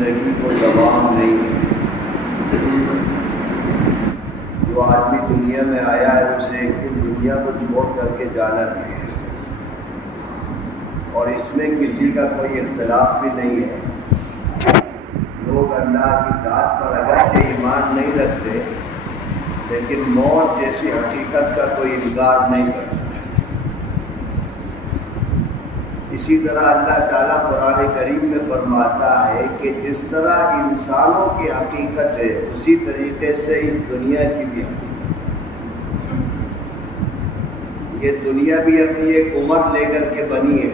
زندگی کو دوام نہیں ہے۔ جو آدمی دنیا میں آیا ہے اسے ایک دن دنیا کو چھوڑ کر کے جانا بھی ہے، اور اس میں کسی کا کوئی اختلاف بھی نہیں ہے۔ لوگ اللہ کی ذات پر اگرچہ ایمان نہیں رکھتے لیکن موت جیسی حقیقت کا کوئی انکار نہیں کرتا۔ اسی طرح اللہ تعالیٰ قرآن کریم میں فرماتا ہے کہ جس طرح انسانوں کی حقیقت ہے اسی طریقے سے اس دنیا کی بھی حقیقت ہے۔ یہ دنیا بھی اپنی ایک عمر لے کر کے بنی ہے،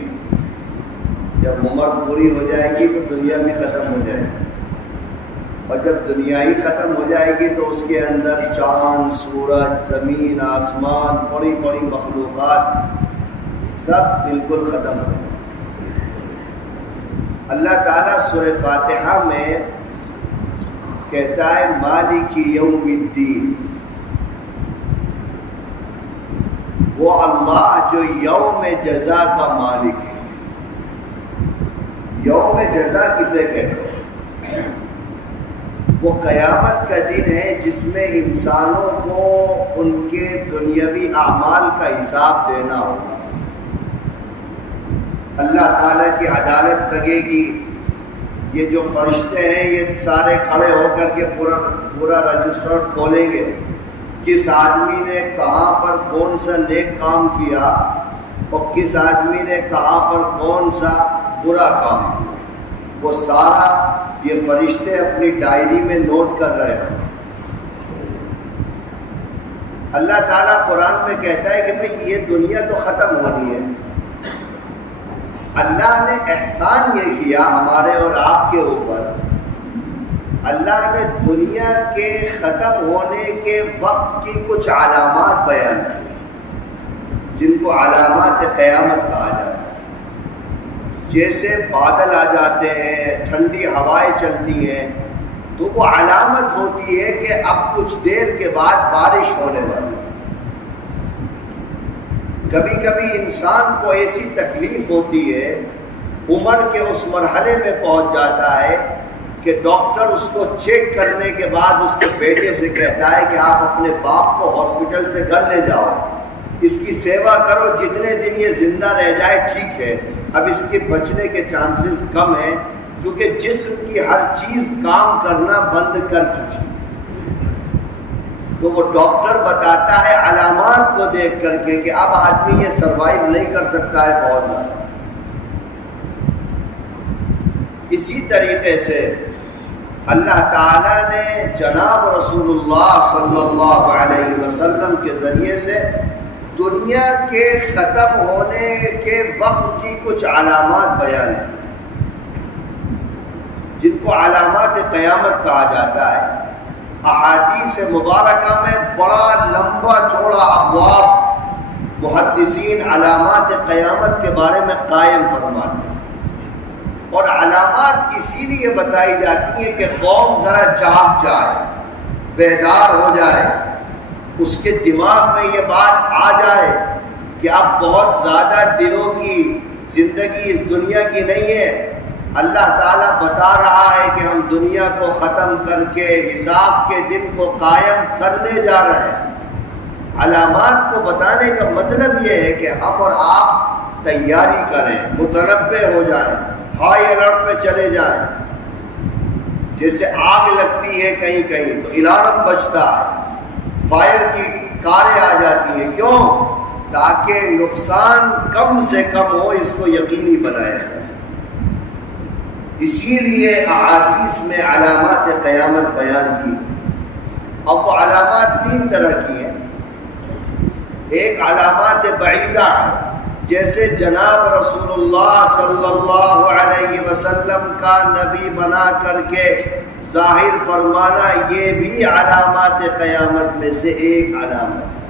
جب عمر پوری ہو جائے گی تو دنیا بھی ختم ہو جائے گی، اور جب دنیا ہی ختم ہو جائے گی تو اس کے اندر چاند، سورج، زمین، آسمان، بڑی بڑی مخلوقات سب بالکل ختم ہو جائے۔ اللہ تعالیٰ سورہ فاتحہ میں کہتا ہے مالک یوم الدین، وہ اللہ جو یوم جزا کا مالک ہے۔ یوم جزا کسے کہتے ہیں؟ وہ قیامت کا دن ہے جس میں انسانوں کو ان کے دنیاوی اعمال کا حساب دینا ہوگا۔ اللہ تعالیٰ کی عدالت لگے گی، یہ جو فرشتے ہیں یہ سارے کھڑے ہو کر کے پورا رجسٹر کھولیں گے، کس آدمی نے کہاں پر کون سا نیک کام کیا اور کس آدمی نے کہاں پر کون سا برا کام کیا، وہ سارا یہ فرشتے اپنی ڈائری میں نوٹ کر رہے ہیں۔ اللہ تعالیٰ قرآن میں کہتا ہے کہ بھئی یہ دنیا تو ختم ہونی ہے۔ اللہ نے احسان یہ کیا ہمارے اور آپ کے اوپر، اللہ نے دنیا کے ختم ہونے کے وقت کی کچھ علامات بیان کی، جن کو علامات قیامت کہا جاتا ہے۔ جیسے بادل آ جاتے ہیں، ٹھنڈی ہوائیں چلتی ہیں، تو وہ علامت ہوتی ہے کہ اب کچھ دیر کے بعد بارش ہونے والی ہے۔ کبھی کبھی انسان کو ایسی تکلیف ہوتی ہے، عمر کے اس مرحلے میں پہنچ جاتا ہے کہ ڈاکٹر اس کو چیک کرنے کے بعد اس کے بیٹے سے کہتا ہے کہ آپ اپنے باپ کو ہاسپٹل سے گھر لے جاؤ، اس کی سیوا کرو، جتنے دن یہ زندہ رہ جائے ٹھیک ہے، اب اس کے بچنے کے چانسز کم ہیں کیونکہ جسم کی ہر چیز کام کرنا بند کر چکی۔ تو وہ ڈاکٹر بتاتا ہے علامات کو دیکھ کر کے کہ اب آدمی یہ سروائیو نہیں کر سکتا ہے بہت زیادہ۔ اسی طریقے سے اللہ تعالیٰ نے جناب رسول اللہ صلی اللہ علیہ وسلم کے ذریعے سے دنیا کے ختم ہونے کے وقت کی کچھ علامات بیان کی، جن کو علامات قیامت کہا جاتا ہے۔ احادیث مبارکہ میں بڑا لمبا چوڑا ابواب محدثین علامات قیامت کے بارے میں قائم فرماتے ہیں، اور علامات اسی لیے بتائی جاتی ہیں کہ قوم ذرا جاگ جائے، بیدار ہو جائے، اس کے دماغ میں یہ بات آ جائے کہ اب بہت زیادہ دنوں کی زندگی اس دنیا کی نہیں ہے۔ اللہ تعالیٰ بتا رہا ہے کہ ہم دنیا کو ختم کر کے حساب کے دن کو قائم کرنے جا رہے ہیں۔ علامات کو بتانے کا مطلب یہ ہے کہ ہم اور آپ تیاری کریں، متنبع ہو جائیں، ہائی الرٹ پہ چلے جائیں۔ جیسے آگ لگتی ہے کہیں کہیں تو الارم بجتا ہے، فائر کی کاریں آ جاتی ہیں، کیوں؟ تاکہ نقصان کم سے کم ہو، اس کو یقینی بنایا جا سکے۔ اسی لیے احادیث میں علامات قیامت بیان کی، اور وہ علامات تین طرح کی ہیں۔ ایک علامات بعیدہ، جیسے جناب رسول اللہ صلی اللہ علیہ وسلم کا نبی بنا کر کے ظاہر فرمانا، یہ بھی علامات قیامت میں سے ایک علامت ہے۔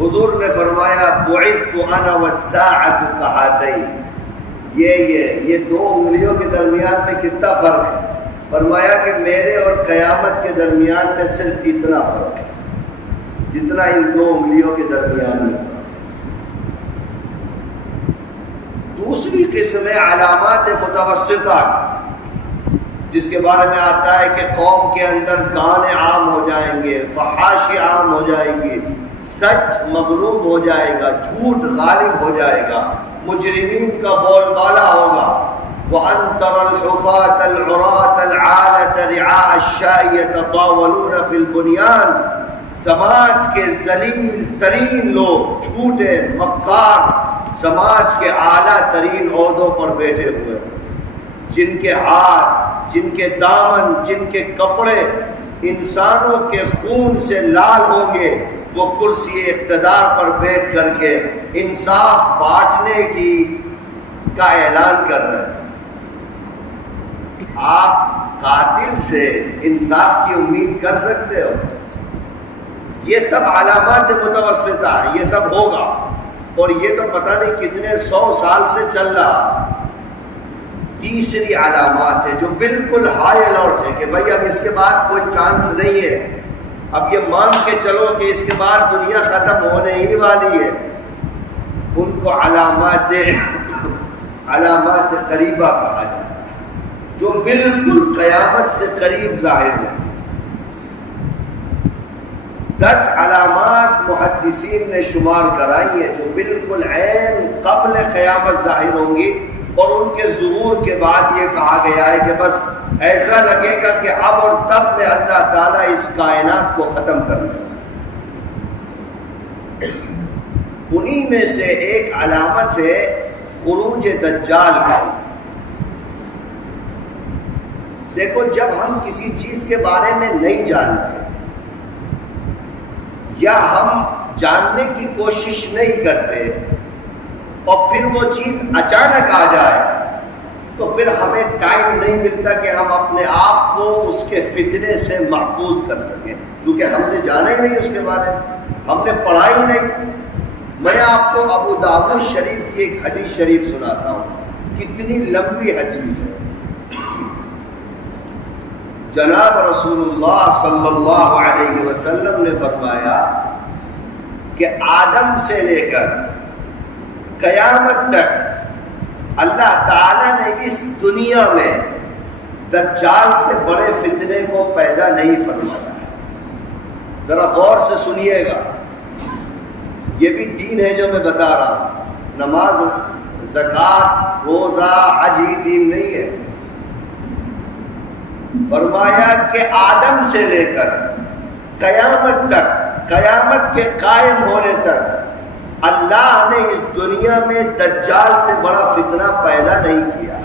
حضور نے فرمایا بعثت انا والساعۃ کہاتین، یہ دو انگلیوں کے درمیان میں کتنا فرق ہے؟ فرمایا کہ میرے اور قیامت کے درمیان میں صرف اتنا فرق ہے جتنا ان دو انگلیوں کے درمیان میں فرق ہے۔ دوسری قسم ہے علامات متوسطہ، جس کے بارے میں آتا ہے کہ قوم کے اندر گانے عام ہو جائیں گے، فحاشی عام ہو جائے گی، سچ مغلوب ہو جائے گا، جھوٹ غالب ہو جائے گا، مجرمین کا بول بالا ہوگا۔ وَأَن تَرَى الْحُفَاةَ الْعُرَاةَ الْعَالَةَ رِعَاءَ الشَّاءِ يَتَطَاوَلُونَ فِي الْبُنْيَانِ، سماج کے ذلیل ترین لوگ، جھوٹے مکار، سماج کے اعلیٰ ترین عہدوں پر بیٹھے ہوئے، جن کے ہاتھ، جن کے دامن، جن کے کپڑے انسانوں کے خون سے لال ہوں گے، وہ کرسی اقتدار پر بیٹھ کر کے انصاف بانٹنے کا اعلان کر رہے ہیں۔ آپ قاتل سے انصاف کی امید کر سکتے ہو؟ یہ سب علامات متوسطہ ہیں، یہ سب ہوگا، اور یہ تو پتہ نہیں کتنے 100 سال سے چل رہا۔ تیسری علامات ہے جو بالکل ہائی الرٹ ہے کہ بھائی اب اس کے بعد کوئی چانس نہیں ہے، اب یہ مان کے چلو کہ اس کے بعد دنیا ختم ہونے ہی والی ہے۔ ان کو علامات قریبہ کہا جاتا ہے، جو بالکل قیامت سے قریب ظاہر ہو۔ 10 علامات محدثین نے شمار کرائی ہیں جو بالکل عین قبل قیامت ظاہر ہوں گی، اور ان کے ظہور کے بعد یہ کہا گیا ہے کہ بس ایسا لگے گا کہ اب اور تب میں اللہ تعالیٰ اس کائنات کو ختم کر لے۔ انہی میں سے ایک علامت ہے خروج دجال کا۔ دیکھو، جب ہم کسی چیز کے بارے میں نہیں جانتے یا ہم جاننے کی کوشش نہیں کرتے اور پھر وہ چیز اچانک آ جائے تو پھر ہمیں ٹائم نہیں ملتا کہ ہم اپنے آپ کو اس کے فتنے سے محفوظ کر سکیں، کیونکہ ہم نے جانا ہی نہیں اس کے بارے میں، ہم نے پڑھا ہی نہیں۔ میں آپ کو ابو داؤد شریف کی ایک حدیث شریف سناتا ہوں، کتنی لمبی حدیث ہے۔ جناب رسول اللہ صلی اللہ علیہ وسلم نے فرمایا کہ آدم سے لے کر قیامت تک اللہ تعالیٰ نے اس دنیا میں دجال سے بڑے فتنے کو پیدا نہیں فرمایا۔ ذرا غور سے سنیے گا، یہ بھی دین ہے جو میں بتا رہا ہوں، نماز، زکوٰۃ، روزہ، حج ہی دین نہیں ہے۔ فرمایا کہ آدم سے لے کر قیامت تک، قیامت کے قائم ہونے تک اللہ نے اس دنیا میں دجال سے بڑا فتنہ پیدا نہیں کیا،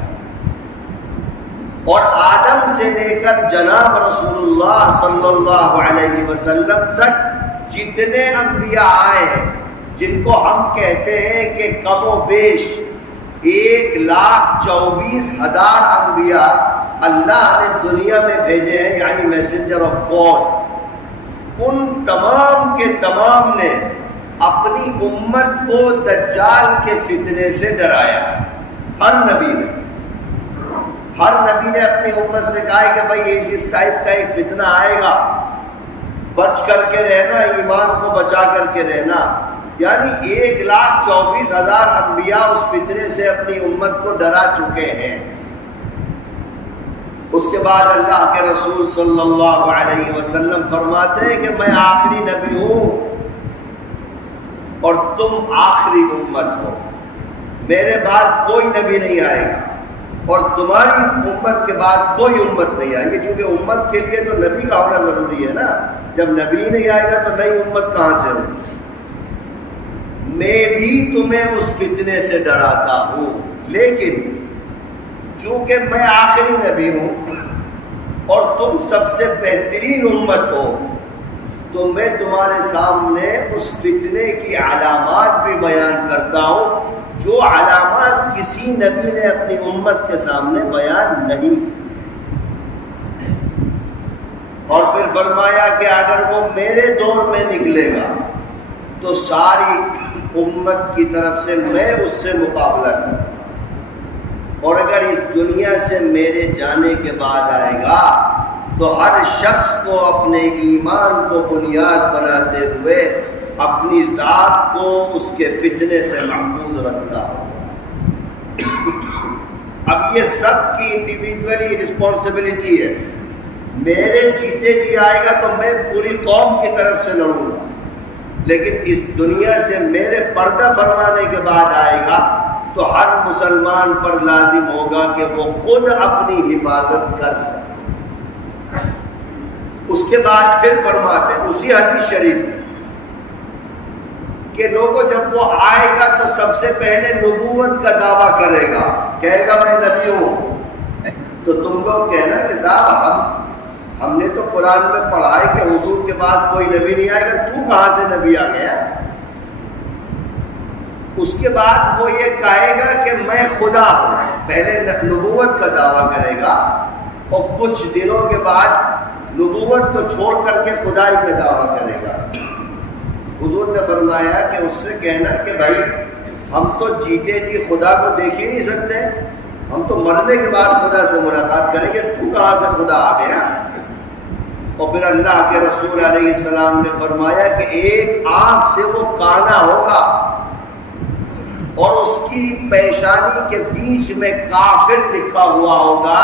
اور آدم سے لے کر جناب رسول اللہ صلی اللہ علیہ وسلم تک جتنے انبیاء آئے ہیں، جن کو ہم کہتے ہیں کہ کم و بیش 1,24,000 انبیاء اللہ نے دنیا میں بھیجے ہیں، یعنی میسنجر آف گاڈ، ان تمام کے تمام نے اپنی امت کو دجال کے فتنے سے ڈرایا۔ ہر نبی نے اپنی امت سے کہا ہے کہ بھائی اس ٹائپ کا ایک فتنہ آئے گا، بچ کر کے رہنا، ایمان کو بچا کر کے رہنا۔ یعنی 1,24,000 انبیاء اس فتنے سے اپنی امت کو ڈرا چکے ہیں۔ اس کے بعد اللہ کے رسول صلی اللہ علیہ وسلم فرماتے ہیں کہ میں آخری نبی ہوں اور تم آخری امت ہو، میرے بعد کوئی نبی نہیں آئے گا اور تمہاری امت کے بعد کوئی امت نہیں آئے گی، چونکہ امت کے لیے تو نبی کا ہونا ضروری ہے نا، جب نبی نہیں آئے گا تو نئی امت کہاں سے ہوگی۔ میں بھی تمہیں اس فتنے سے ڈراتا ہوں، لیکن چونکہ میں آخری نبی ہوں اور تم سب سے بہترین امت ہو، تو میں تمہارے سامنے اس فتنے کی علامات بھی بیان کرتا ہوں جو علامات کسی نبی نے اپنی امت کے سامنے بیان نہیں۔ اور پھر فرمایا کہ اگر وہ میرے دور میں نکلے گا تو ساری امت کی طرف سے میں اس سے مقابلہ کروں، اور اگر اس دنیا سے میرے جانے کے بعد آئے گا تو ہر شخص کو اپنے ایمان کو بنیاد بناتے ہوئے اپنی ذات کو اس کے فتنے سے محفوظ رکھتا ہو۔ اب یہ سب کی انڈیویجولی رسپانسبلٹی ہے. میرے جیتے جی آئے گا تو میں پوری قوم کی طرف سے لڑوں گا، لیکن اس دنیا سے میرے پردہ فرمانے کے بعد آئے گا تو ہر مسلمان پر لازم ہوگا کہ وہ خود اپنی حفاظت کر سکے. اس کے بعد پھر فرماتے ہیں اسی حدیث شریف میں کہ لوگوں جب وہ آئے گا تو سب سے پہلے نبوت کا دعویٰ کرے گا، کہے گا میں نبی ہوں. تو تم لوگ کہنا کہ صاحب ہم نے تو قرآن میں پڑھا ہے کہ حضور کے بعد کوئی نبی نہیں آئے گا، تو کہاں سے نبی آ گیا؟ اس کے بعد وہ یہ کہے گا کہ میں خدا ہوں. پہلے نبوت کا دعویٰ کرے گا اور کچھ دنوں کے بعد نبوت کو چھوڑ کر کے خدائی کا دعویٰ کرے گا. حضور نے فرمایا کہ اس سے کہنا کہ بھائی ہم تو جیتے جی خدا کو دیکھ ہی نہیں سکتے، ہم تو مرنے کے بعد خدا سے ملاقات کریں گے، تو کہاں سے خدا آ گیا؟ اور پھر اللہ کے رسول علیہ السلام نے فرمایا کہ ایک آنکھ سے وہ کانا ہوگا اور اس کی پیشانی کے بیچ میں کافر لکھا ہوا ہوگا،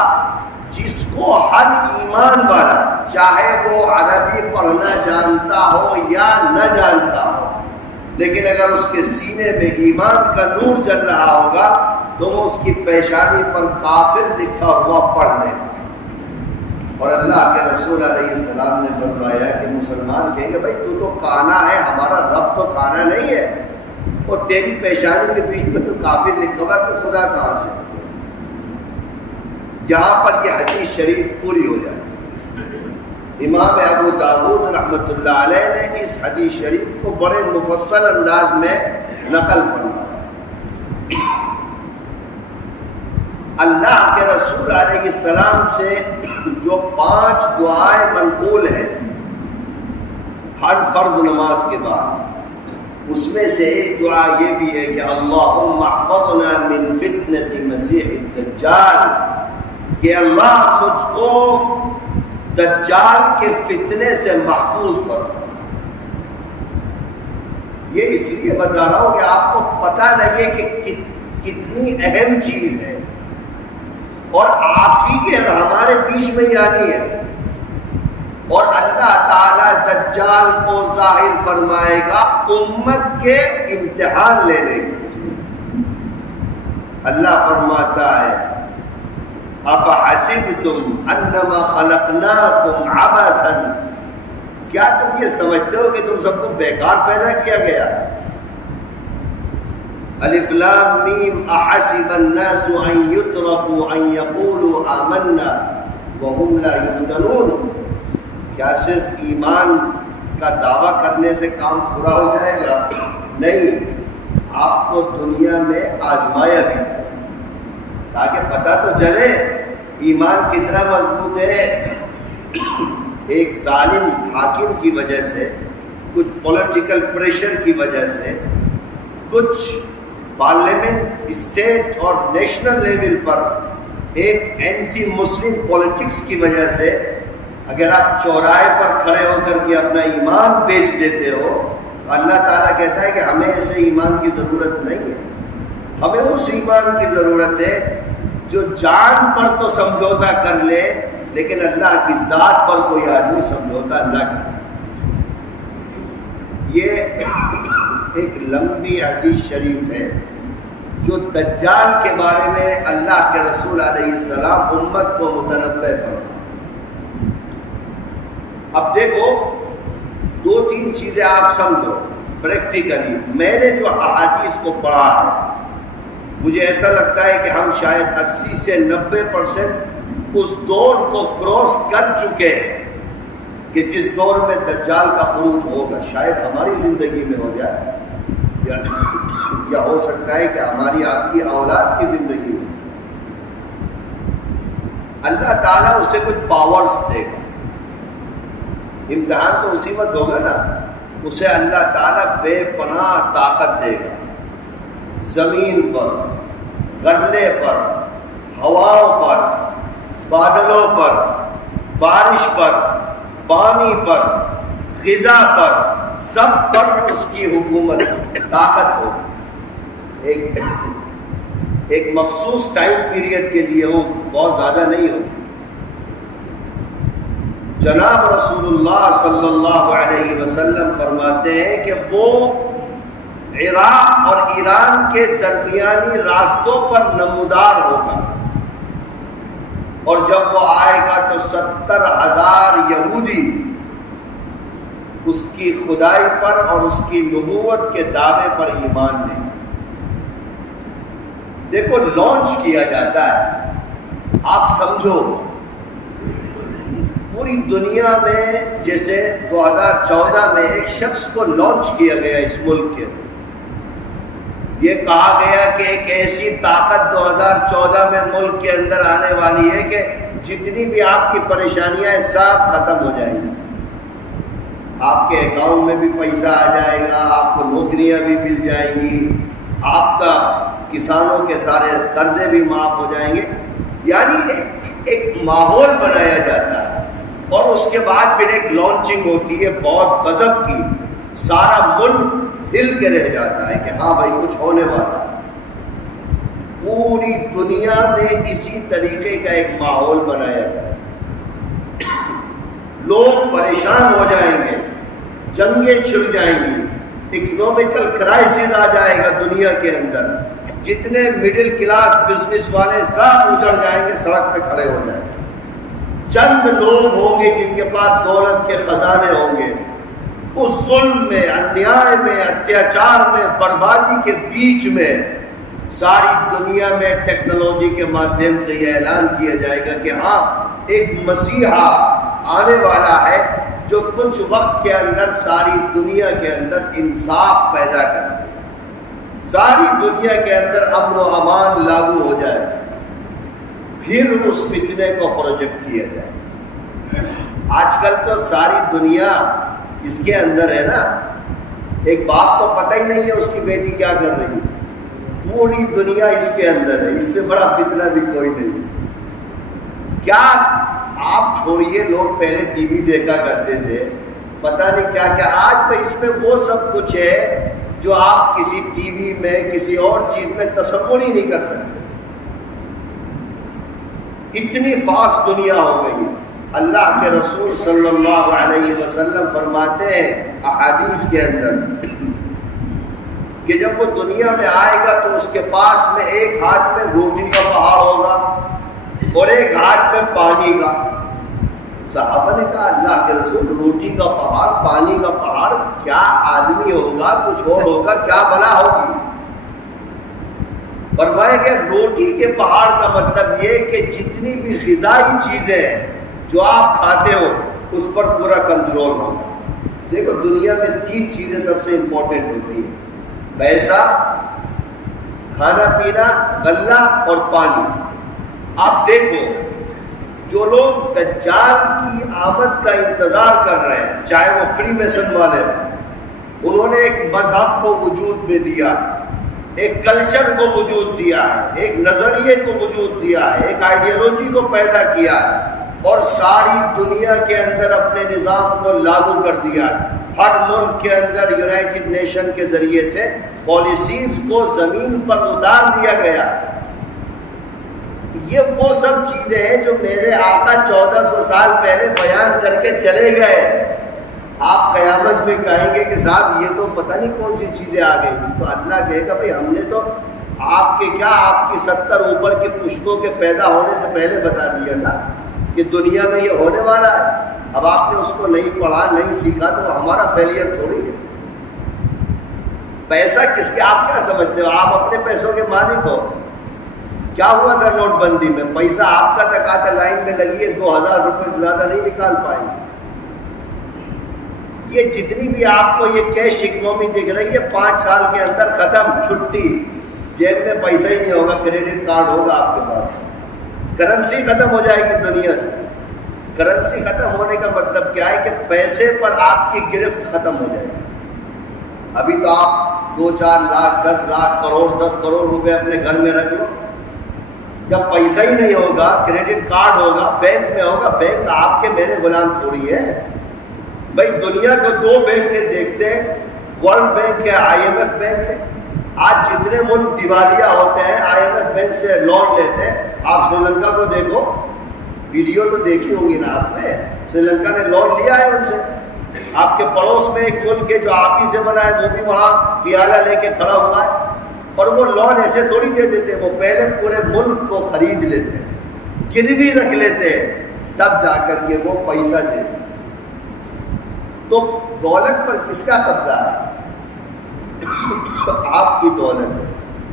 جس کو ہر ایمان والا چاہے وہ عربی پڑھنا جانتا ہو یا نہ جانتا ہو، لیکن اگر اس کے سینے میں ایمان کا نور جل رہا ہوگا تو وہ اس کی پیشانی پر کافر لکھا ہوا پڑھ لے گا. اور اللہ کے رسول علیہ السلام نے فرمایا کہ مسلمان کہیں گے بھائی تو کانا ہے، ہمارا رب تو کانا نہیں ہے، اور تیری پیشانی کے بیچ میں تو کافر لکھا ہوا، تو خدا کہاں سے؟ یہاں پر یہ حدیث شریف پوری ہو جائے. امام ابو داؤد رحمۃ اللہ علیہ نے اس حدیث شریف کو بڑے مفصل انداز میں نقل فرمایا. اللہ کے رسول علیہ السلام سے جو 5 دعائیں منقول ہیں ہر فرض نماز کے بعد، اس میں سے ایک دعا یہ بھی ہے کہ اللہم احفظنا من فتنۃ مسیح الدجال، کہ اللہ مجھ کو دجال کے فتنے سے محفوظ فرما. یہ اس لیے بتا رہا ہوں کہ آپ کو پتہ لگے کہ کتنی اہم چیز ہے، اور آپ ہی کے ہمارے بیچ میں ہی آنی ہے. اور اللہ تعالیٰ دجال کو ظاہر فرمائے گا امت کے امتحان لینے کے. اللہ فرماتا ہے افحسبتم انما خلقناکم عبثا، کیا تم یہ سمجھتے ہو کہ تم سب کو بیکار پیدا کیا گیا؟ الف لام میم احسب الناس ان يتركوا ان يقولوا آمنا وهم لا يفتنون، کیا صرف ایمان کا دعویٰ کرنے سے کام پورا ہو جائے گا؟ نہیں، آپ کو دنیا میں آزمایا بھی ہے تاکہ پتہ تو چلے ایمان کتنا مضبوط ہے. ایک ظالم حاکم کی وجہ سے، کچھ پولیٹیکل پریشر کی وجہ سے، کچھ پارلیمنٹ اسٹیٹ اور نیشنل لیول پر ایک اینٹی مسلم پولیٹکس کی وجہ سے اگر آپ چوراہے پر کھڑے ہو کر کے اپنا ایمان بیچ دیتے ہو، اللہ تعالیٰ کہتا ہے کہ ہمیں ایسے ایمان کی ضرورت نہیں ہے. ہمیں اس ایمان کی ضرورت ہے جو جان پر تو سمجھوتا کر لے لیکن اللہ کی ذات پر کوئی آدمی سمجھوتا نہ کرے. یہ ایک لمبی حدیث شریف ہے جو دجال کے بارے میں اللہ کے رسول علیہ السلام امت کو متنبہ فرمایا. اب دیکھو 2-3 چیزیں آپ سمجھو پریکٹیکلی. میں نے جو احادیث کو پڑھا ہے مجھے ایسا لگتا ہے کہ ہم شاید 80 سے 90% اس دور کو کراس کر چکے ہیں کہ جس دور میں دجال کا خروج ہوگا. شاید ہماری زندگی میں ہو جائے یا ہو سکتا ہے کہ ہماری آپ کی اولاد کی زندگی میں. اللہ تعالیٰ اسے کچھ پاورز دے گا. امتحان تو اسی وقت ہوگا نا. اسے اللہ تعالیٰ بے پناہ طاقت دے گا. زمین پر، غلے پر، ہواؤں پر، بادلوں پر، بارش پر، پانی پر، غذا پر، سب پر اس کی حکومت طاقت ہو. ایک مخصوص ٹائم پیریڈ کے لیے ہو، بہت زیادہ نہیں ہو۔ جناب رسول اللہ صلی اللہ علیہ وسلم فرماتے ہیں کہ وہ عراق اور ایران کے درمیانی راستوں پر نمودار ہوگا، اور جب وہ آئے گا تو 70,000 یہودی اس کی خدائی پر اور اس کی نبوت کے دعوے پر ایمان لیں۔ دیکھو لانچ کیا جاتا ہے، آپ سمجھو پوری دنیا میں جیسے 2014 میں ایک شخص کو لانچ کیا گیا اس ملک کے، یہ کہا گیا کہ ایک ایسی طاقت 2014 میں ملک کے اندر آنے والی ہے کہ جتنی بھی آپ کی پریشانیاں ہیں سب ختم ہو جائیں گی، آپ کے اکاؤنٹ میں بھی پیسہ آ جائے گا، آپ کو نوکریاں بھی مل جائیں گی، آپ کا کسانوں کے سارے قرضے بھی معاف ہو جائیں گے۔ یعنی ایک ماحول بنایا جاتا ہے، اور اس کے بعد پھر ایک لانچنگ ہوتی ہے بہت غضب کی، سارا ملک ہل کے رہ جاتا ہے کہ ہاں بھائی کچھ ہونے والا ہے۔ پوری دنیا میں اسی طریقے کا ایک ماحول بنایا جائے، لوگ پریشان ہو جائیں گے، جنگیں چھڑ جائیں گی، اکنومیکل کرائسس آ جائے گا دنیا کے اندر، جتنے مڈل کلاس بزنس والے سب اجڑ جائیں گے، سڑک پہ کھڑے ہو جائیں گے، چند لوگ ہوں گے جن کے پاس دولت کے خزانے ہوں گے، اس ظلم میں، انیائے میں، اتیاچار میں، بربادی کے بیچ میں ساری دنیا میں ٹیکنالوجی کے مادھیم سے یہ اعلان کیا جائے گا کہ ہاں ایک مسیحا آنے والا ہے جو کچھ وقت کے اندر ساری دنیا کے اندر انصاف پیدا کرے، ساری دنیا کے اندر امن و امان لاگو ہو جائے، پھر اس فتنے کو پروجیکٹ کیا جائے۔ آج کل تو ساری دنیا اس کے اندر ہے نا، ایک باپ کو پتہ ہی نہیں ہے اس کی بیٹی کیا کر رہی ہے، پوری دنیا اس کے اندر ہے، اس سے بڑا فتنہ بھی کوئی نہیں۔ کیا آپ چھوڑیے، لوگ پہلے ٹی وی دیکھا کرتے تھے، پتہ نہیں کیا کیا، آج تو اس میں وہ سب کچھ ہے جو آپ کسی ٹی وی میں کسی اور چیز میں تصور ہی نہیں کر سکتے، اتنی فاسٹ دنیا ہو گئی۔ اللہ کے رسول صلی اللہ علیہ وسلم فرماتے ہیں احادیث کے اندر کہ جب وہ دنیا میں آئے گا تو اس کے پاس میں ایک ہاتھ میں روٹی کا پہاڑ ہوگا اور ایک ہاتھ میں پانی کا۔ صحابہ نے کہا اللہ کے رسول روٹی کا پہاڑ، پانی کا پہاڑ، کیا آدمی ہوگا، کچھ اور ہوگا، کیا بلا ہوگی؟ فرمایا کہ روٹی کے پہاڑ کا مطلب یہ کہ جتنی بھی غذائی چیزیں ہیں جو آپ کھاتے ہو اس پر پورا کنٹرول ہوگا۔ دیکھو دنیا میں 3 چیزیں سب سے امپورٹنٹ ہوتی ہیں، پیسہ، کھانا پینا، غلہ اور پانی۔ آپ دیکھو جو لوگ دجال کی آمد کا انتظار کر رہے ہیں، چاہے وہ فری میسن والے، انہوں نے ایک مذہب کو وجود میں دیا، ایک کلچر کو وجود دیا ہے، ایک نظریے کو وجود دیا ہے، ایک آئیڈیالوجی کو پیدا کیا ہے، اور ساری دنیا کے اندر اپنے نظام کو لاگو کر دیا ہے۔ ہر ملک کے اندر یونائٹڈ نیشن کے ذریعے سے پالیسیز کو زمین پر اتار دیا گیا۔ یہ وہ سب چیزیں ہیں جو میرے آقا 1400 سال پہلے بیان کر کے چلے گئے۔ آپ قیامت میں کہیں گے کہ صاحب یہ تو پتہ نہیں کون سی چیزیں آ گئی تھی، تو اللہ کہے گا بھائی ہم نے تو آپ کے کیا، آپ کی 70 اوپر کی پشتوں کے پیدا ہونے سے پہلے بتا دیا تھا کہ دنیا میں یہ ہونے والا ہے۔ اب آپ نے اس کو نہیں پڑھا، نہیں سیکھا، تو ہمارا فیلئر تھوڑی ہے۔ پیسہ کس کے، آپ کیا سمجھتے ہو آپ اپنے پیسوں کے مالک ہو؟ کیا ہوا تھا نوٹ بندی میں؟ پیسہ آپ کا تک آتا، لائن میں لگی ہے، 2000 روپے سے زیادہ نہیں نکال پائیں۔ یہ جتنی بھی آپ کو یہ کیش اکنومی دکھ رہی ہے 5 سال کے اندر ختم، چھٹی، جیب میں پیسہ ہی نہیں ہوگا، کریڈٹ کارڈ ہوگا آپ کے پاس، کرنسی ختم ہو جائے گی دنیا سے۔ کرنسی ختم ہونے کا مطلب کیا ہے کہ پیسے پر آپ کی گرفت ختم ہو جائے گی۔ ابھی تو آپ 2-4 لاکھ 10 لاکھ کروڑ 10 کروڑ روپے اپنے گھر میں رکھ لو، جب پیسہ ہی نہیں ہوگا، کریڈٹ کارڈ ہوگا، بینک میں ہوگا، بینک آپ کے میرے غلام تھوڑی ہے بھائی۔ دنیا کو 2 بینک دیکھتے ہیں، ورلڈ بینک ہے، IMF بینک ہے۔ آج جتنے ملک دیوالیہ ہوتے ہیں IMF بینک سے لون لیتے ہیں، آپ سری لنکا کو دیکھو، ویڈیو تو دیکھی ہوں گی نا آپ نے، سری لنکا نے لون لیا ہے ان سے۔ آپ کے پڑوس میں ایک ملک ہے جو آپ ہی سے بنا ہے، وہ بھی وہاں پیالہ لے کے کھڑا ہوا ہے، اور وہ لون ایسے تھوڑی دے دیتے، وہ پہلے پورے ملک کو خرید لیتے ہیں، گروی رکھ لیتے ہیں، تب جا کر کے وہ پیسہ دیتے ہیں۔ تو دولت پر کس کا قبضہ ہے؟ آپ کی دولت ہے،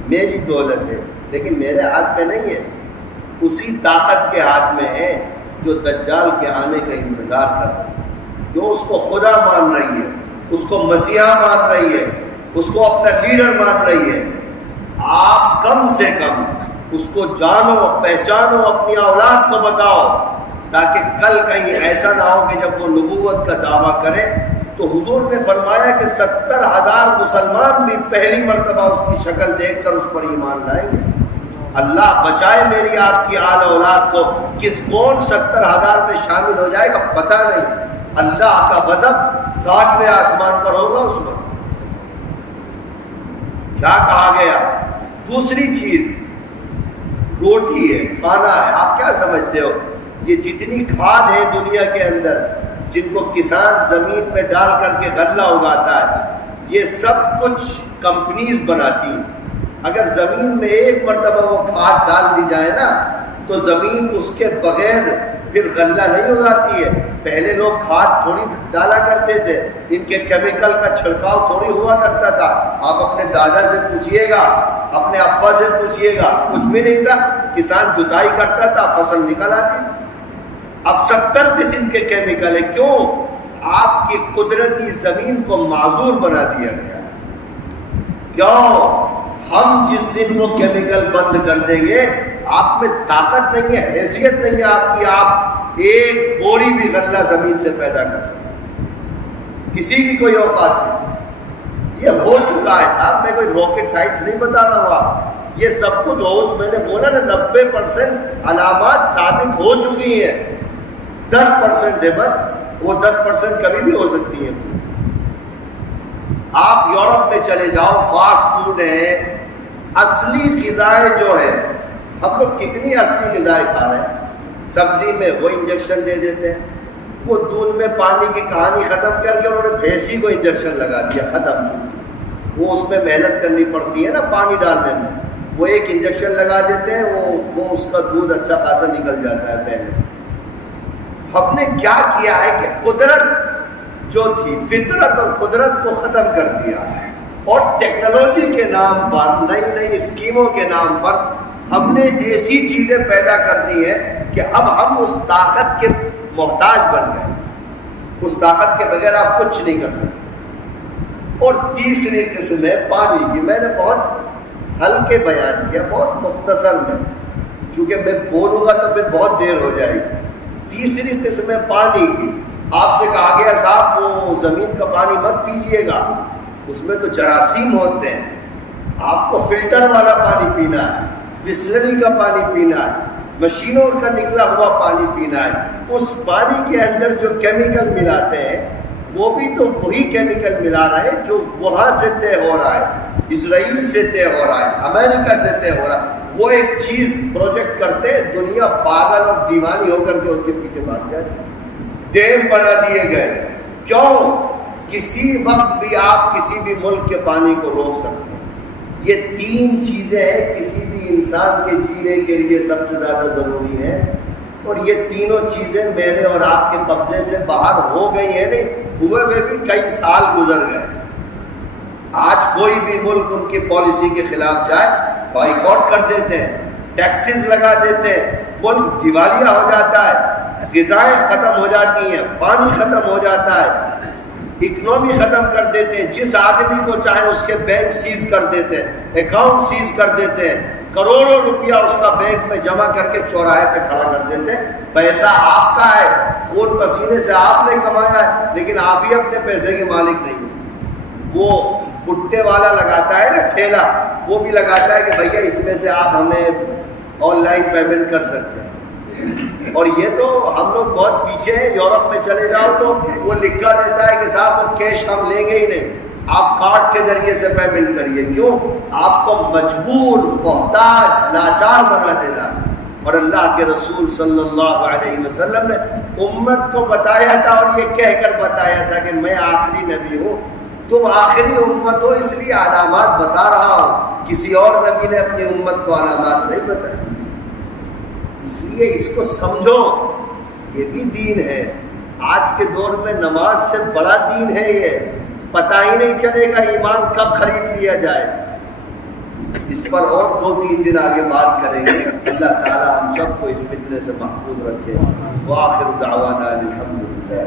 میری دولت ہے، لیکن میرے ہاتھ میں نہیں ہے، اسی طاقت کے ہاتھ میں ہے جو دجال کے آنے کا انتظار کر رہا ہے، جو اس کو خدا مان رہی ہے، اس کو مسیحا مان رہی ہے، اس کو اپنا لیڈر مان رہی ہے۔ آپ کم سے کم اس کو جانو، پہچانو، اپنی اولاد کو بتاؤ، تاکہ کل کہیں ایسا نہ ہو کہ جب وہ نبوت کا دعویٰ کرے تو حضور نے فرمایا کہ 70,000 مسلمان بھی پہلی مرتبہ اس کی شکل دیکھ کر اس پر ایمان لائیں گے۔ اللہ بچائے میری آپ کی آل اولاد کو، کس کون 70,000 میں شامل ہو جائے گا پتہ نہیں۔ اللہ کا غضب 7ویں آسمان پر ہوگا اس وقت۔ کیا کہا گیا؟ دوسری چیز روٹی ہے، کھانا ہے۔ آپ کیا سمجھتے ہو یہ جتنی کھاد ہے دنیا کے اندر، جن کو کسان زمین میں ڈال کر کے غلہ اگاتا ہے، یہ سب کچھ کمپنیز بناتی ہیں۔ اگر زمین میں ایک مرتبہ وہ کھاد ڈال دی جائے نا تو زمین اس کے بغیر پھر غلہ نہیں اگاتی ہے۔ پہلے لوگ کھاد تھوڑی ڈالا کرتے تھے، ان کے کیمیکل کا چھڑکاؤ تھوڑی ہوا کرتا تھا۔ آپ اپنے دادا سے پوچھئے گا، اپنے ابا سے پوچھئے گا، کچھ بھی نہیں تھا، کسان جتائی کرتا تھا، فصل نکل آتی۔ اب 70 قسم کے کیمیکل ہے۔ کیوں؟ آپ کی قدرتی زمین کو معذور بنا دیا گیا۔ کیوں؟ ہم جس دن وہ کیمیکل بند کر دیں گے، آپ میں طاقت نہیں ہے، حیثیت نہیں ہے آپ کی، آپ ایک بوری بھی غلہ زمین سے پیدا کر سکتے، کسی کی کوئی اوقات نہیں۔ یہ ہو چکا ہے صاحب، میں کوئی راکٹ سائنس نہیں بتا رہا ہوں، یہ سب کچھ ہو، میں نے بولا نا 90% علامات ثابت ہو چکی ہیں، 10% ہے بس، وہ 10% کبھی بھی ہو سکتی ہیں۔ آپ یورپ میں چلے جاؤ، فاسٹ فوڈ ہے، اصلی غذائیں جو ہے، ہم لوگ کتنی اصلی غذائیں کھا رہے ہیں، سبزی میں وہ انجیکشن دے دیتے ہیں، وہ دودھ میں پانی کی کہانی ختم کر کے انہوں نے بھینسی کو انجیکشن لگا دیا، ختم چھوٹ۔ وہ اس میں محنت کرنی پڑتی ہے نا پانی ڈالنے میں، وہ ایک انجیکشن لگا دیتے ہیں، وہ اس کا دودھ اچھا خاصا نکل جاتا ہے۔ پہلے ہم نے کیا کیا ہے کہ قدرت جو تھی، فطرت اور قدرت کو ختم کر دیا ہے، اور ٹیکنالوجی کے نام پر، نئی نئی اسکیموں کے نام پر ہم نے ایسی چیزیں پیدا کر دی ہیں کہ اب ہم اس طاقت کے محتاج بن گئے، اس طاقت کے بغیر آپ کچھ نہیں کر سکتے۔ اور تیسری قسم ہے پانی کی، میں نے بہت ہلکے بیان کیا، بہت مختصر میں، چونکہ میں بولوں گا تو پھر بہت دیر ہو جائے گی۔ تیسری قسم ہے پانی کی۔ آپ سے کہا گیا صاحب وہ زمین کا پانی مت پیجیے گا، اس میں تو جراثیم ہوتے ہیں، آپ کو فلٹر والا پانی پینا ہے، بسلری کا پانی پینا ہے، مشینوں کا نکلا ہوا پانی پینا ہے۔ اس پانی کے اندر جو کیمیکل ملاتے ہیں وہ بھی تو وہی کیمیکل ملا رہے ہیں جو وہاں سے طے ہو رہا ہے، اسرائیل سے طے ہو رہا ہے، امریکہ سے طے ہو رہا ہے۔ وہ ایک چیز پروجیکٹ کرتے، دنیا پاگل اور دیوانی ہو کر کے اس کے پیچھے بھاگ جاتی۔ ڈیم بنا دیے گئے، کیوں؟ کسی وقت بھی آپ کسی بھی ملک کے پانی کو روک سکتے ہیں۔ یہ تین چیزیں ہیں کسی بھی انسان کے جینے کے لیے سب سے زیادہ ضروری ہیں، اور یہ تینوں چیزیں میرے اور آپ کے قبضے سے باہر ہو گئی ہیں، نہیں ہوئے ہوئے بھی کئی سال گزر گئے۔ آج کوئی بھی ملک ان کی پالیسی کے خلاف جائے، بائیکاٹ کر دیتے ہیں، ٹیکسز لگا دیتے ہیں، ملک دیوالیہ ہو جاتا ہے، غذائیں ختم ہو جاتی ہیں، پانی ختم ہو جاتا ہے، اکنومی ختم کر دیتے ہیں، جس آدمی کو چاہے اس کے بینک سیز کر دیتے ہیں، اکاؤنٹ سیز کر دیتے ہیں، کروڑوں روپیہ اس کا بینک میں جمع کر کے چوراہے پہ کھڑا کر دیتے ہیں۔ پیسہ آپ کا ہے، خون پسینے سے آپ نے کمایا ہے، لیکن آپ ہی اپنے پیسے کے مالک نہیں۔ وہ بھٹے والا لگاتا ہے نا ٹھیلا، وہ بھی لگاتا ہے کہ بھیا اس میں سے آپ ہمیں آن لائن پیمنٹ کر سکتے ہیں۔ اور یہ تو ہم لوگ بہت پیچھے ہیں، یورپ میں چلے جاؤ تو وہ لکھا رہتا ہے کہ صاحب وہ کیش ہم لیں گے ہی نہیں، آپ کارڈ کے ذریعے سے پیمنٹ کریے. کیوں؟ آپ کو مجبور، محتاج، لاچار بنا دینا. اور اللہ کے رسول صلی اللہ علیہ وسلم نے امت کو بتایا تھا اور یہ کہہ کر بتایا تھا کہ میں آخری نبی ہوں، تم آخری امت ہو، اس لیے علامات بتا رہا ہوں. کسی اور نبی نے اپنی امت کو علامات نہیں بتائی. اس لیے اس کو سمجھو، یہ بھی دین ہے. آج کے دور میں نماز سے بڑا دین ہے. یہ پتہ ہی نہیں چلے گا ایمان کب خرید لیا جائے. اس پر اور 2-3 دن آگے بات کریں گے. اللہ تعالی ہم سب کو اس فتنے سے محفوظ رکھے. وآخر دعوانا الحمدللہ.